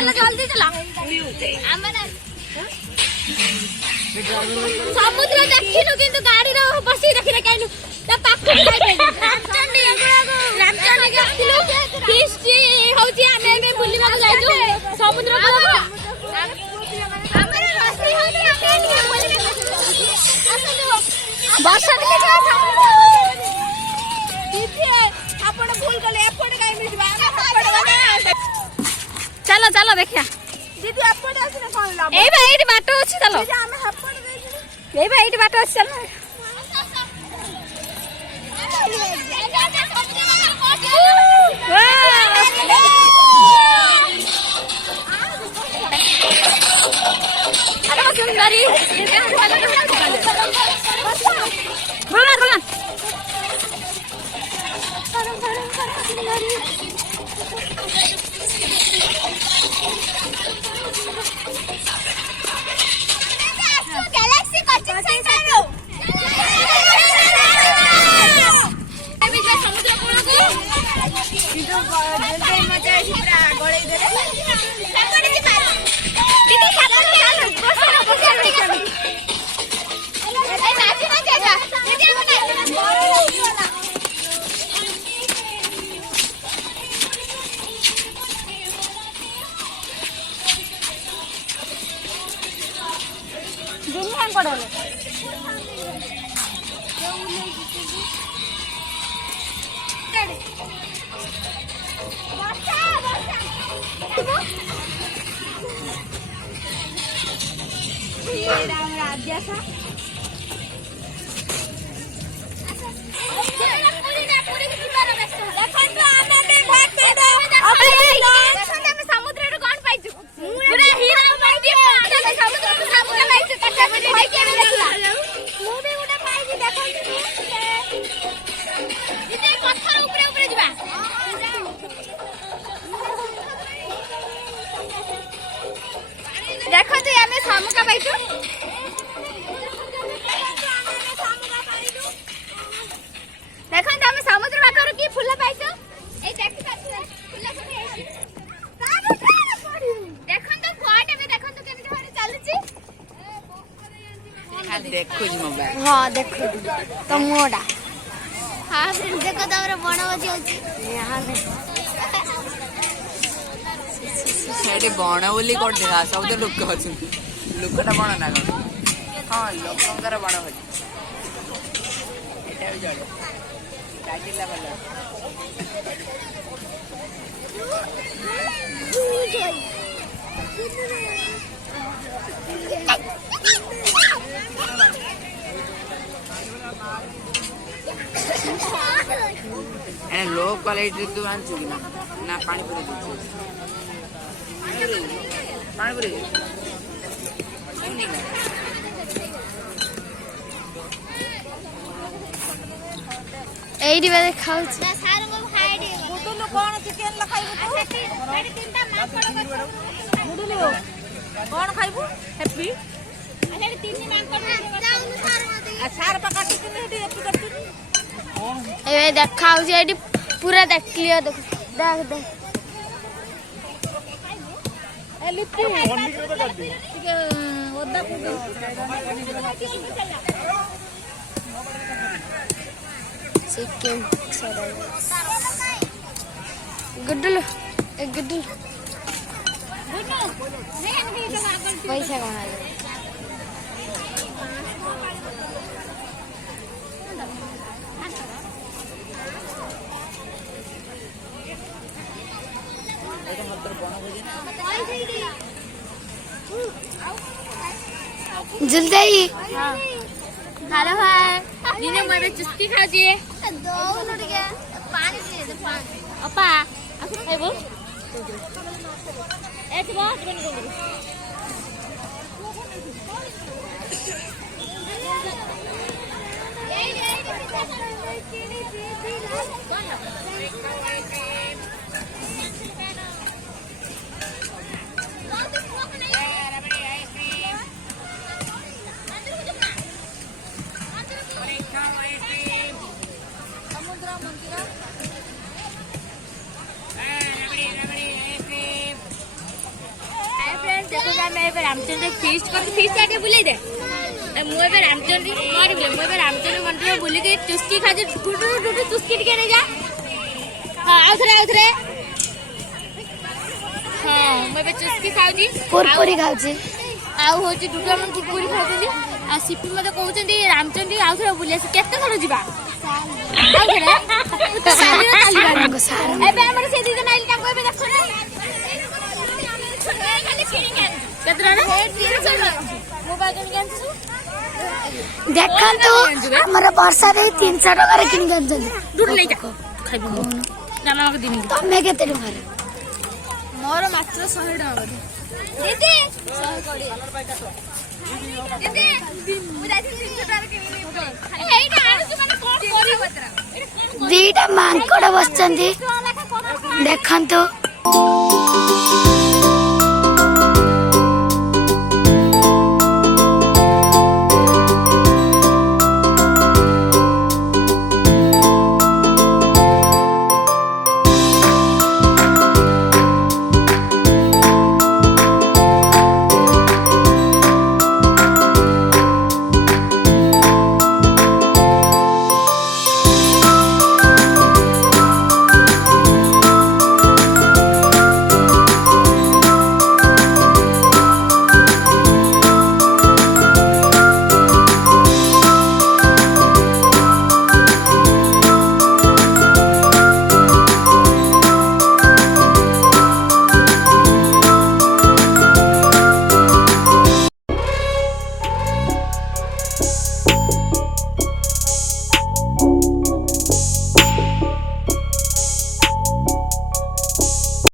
चलो जल्दी चला समुद्र देखिनु किंतु गाड़ी रो बसी देखिना काइनु ता पाखु रामचंडी रामचंडी के आथिलु फिस्ट होची आमे बे बुलिबा जाइजु समुद्र को हमर रस्ती होनी आमे बुलिबा वर्षा दिखे जा दीदी आपण भूल गले एपड काई मिलबा चलो चलो देखिया दीदी एपड आसी कोन लाभ ए भाई एठी बाटो अछि चलो दीदी हमें एपड देई ए भाई एठी बाटो अछि चलो अरे सुंदरी भगवान भगवान गैलेक्सी कोचिंग सेंटर समुद्र कूल को मजा पूरा गड़े दे देखो तो आमे सामुका पाइछु देखो तो आमे समुद्र पाखर की फुला पाइछु ए देखि पाछु फुला कोठी आइछि देखो तो कोटे में देखो तो केने धरे चलुछि खाली देखो जी मोबाइल हां देखो तो मोडा हां फ्रेंड देखो तो हमरा बनवजी होछि यहां देखो सेठी बण बोली कोड देखा सब तो लोक अछि लोकटा बण ना कोन हां लोकंकर बण होछि एटा भी जड़े काटिला वाला ए लो क्वालिटी तू आनछु कि ना पानी पूरी दे पानी पूरी एडी बेले खाउ छ सार को खाइ दे गुडुलु कोन चिकन ल खाइबु तो एडी तीनटा मांकड़ कर गुडुलु कोन खाइबु हैप्पी एडी तीन मांकड़ आ सार पका चिकन एडी हैप्पी करती ए देखाउ छ एडी पूरा देख लियो देख देख देख ए लिट्टी मंडी के कर दी ठीक है ओदा को चिकन गुड्डू गुड्डू पैसा कमा जल्दी हेलो भाई दिने मैं चुस्की खा दिए दो मिनट के पानी दे पानी अपा खाइबो एत बात बन गयो ଏବେ ରାମଚନ୍ଦ୍ର ଫିଷ୍ଟ କରିଛି ଫିଷ୍ଟ ଆଗେ ବୁଲେଇ ଦେ ମୁଁ ଏବେ ରାମଚନ୍ଦ୍ର ମରିବି ମୁଁ ଏବେ ରାମଚନ୍ଦ୍ର ମନ୍ଦିର ବୁଲିକି ଚୁସ୍କି ଖାଉଛି ଟୁଟୁ ଟୁଟୁ ଚୁସ୍କି ଟିକେ ନେଇଯା ହଁ ଆଉଥରେ ହଁ ମୁଁ ଏବେ ଚୁସ୍କି ଖାଉଛି କୁରକୁରି ଖାଉଛି ଆଉ ହଉଛି ଟୁଟୁ ଆମ କୁରକୁରି ଖାଉଛନ୍ତି ଆଉ ସିପି ମତେ କହୁଛନ୍ତି ରାମଚନ୍ଦ୍ର ଆଉଥରେ ବୁଲି ଆସି କେତେ ଥର ଯିବା ଆଉଥରେ ଏବେ ଆମର ସେ ଦି ଜଣ ଆଇଲେ ତାଙ୍କୁ ଏବେ ଦେଖ ଦେଖନ୍ତୁ ଆମର ବର୍ଷା ଦେଇ 300 ଟଙ୍କାରେ କିଣିକି ଆଣିଛନ୍ତି ତମେ କେତେ ଟଙ୍କାରେ ମୋର ମାତ୍ର 100 ଟଙ୍କା ବୋଧେ ଦିଟା ମାଙ୍କଡ ବସିଛନ୍ତି ଦେଖନ୍ତୁ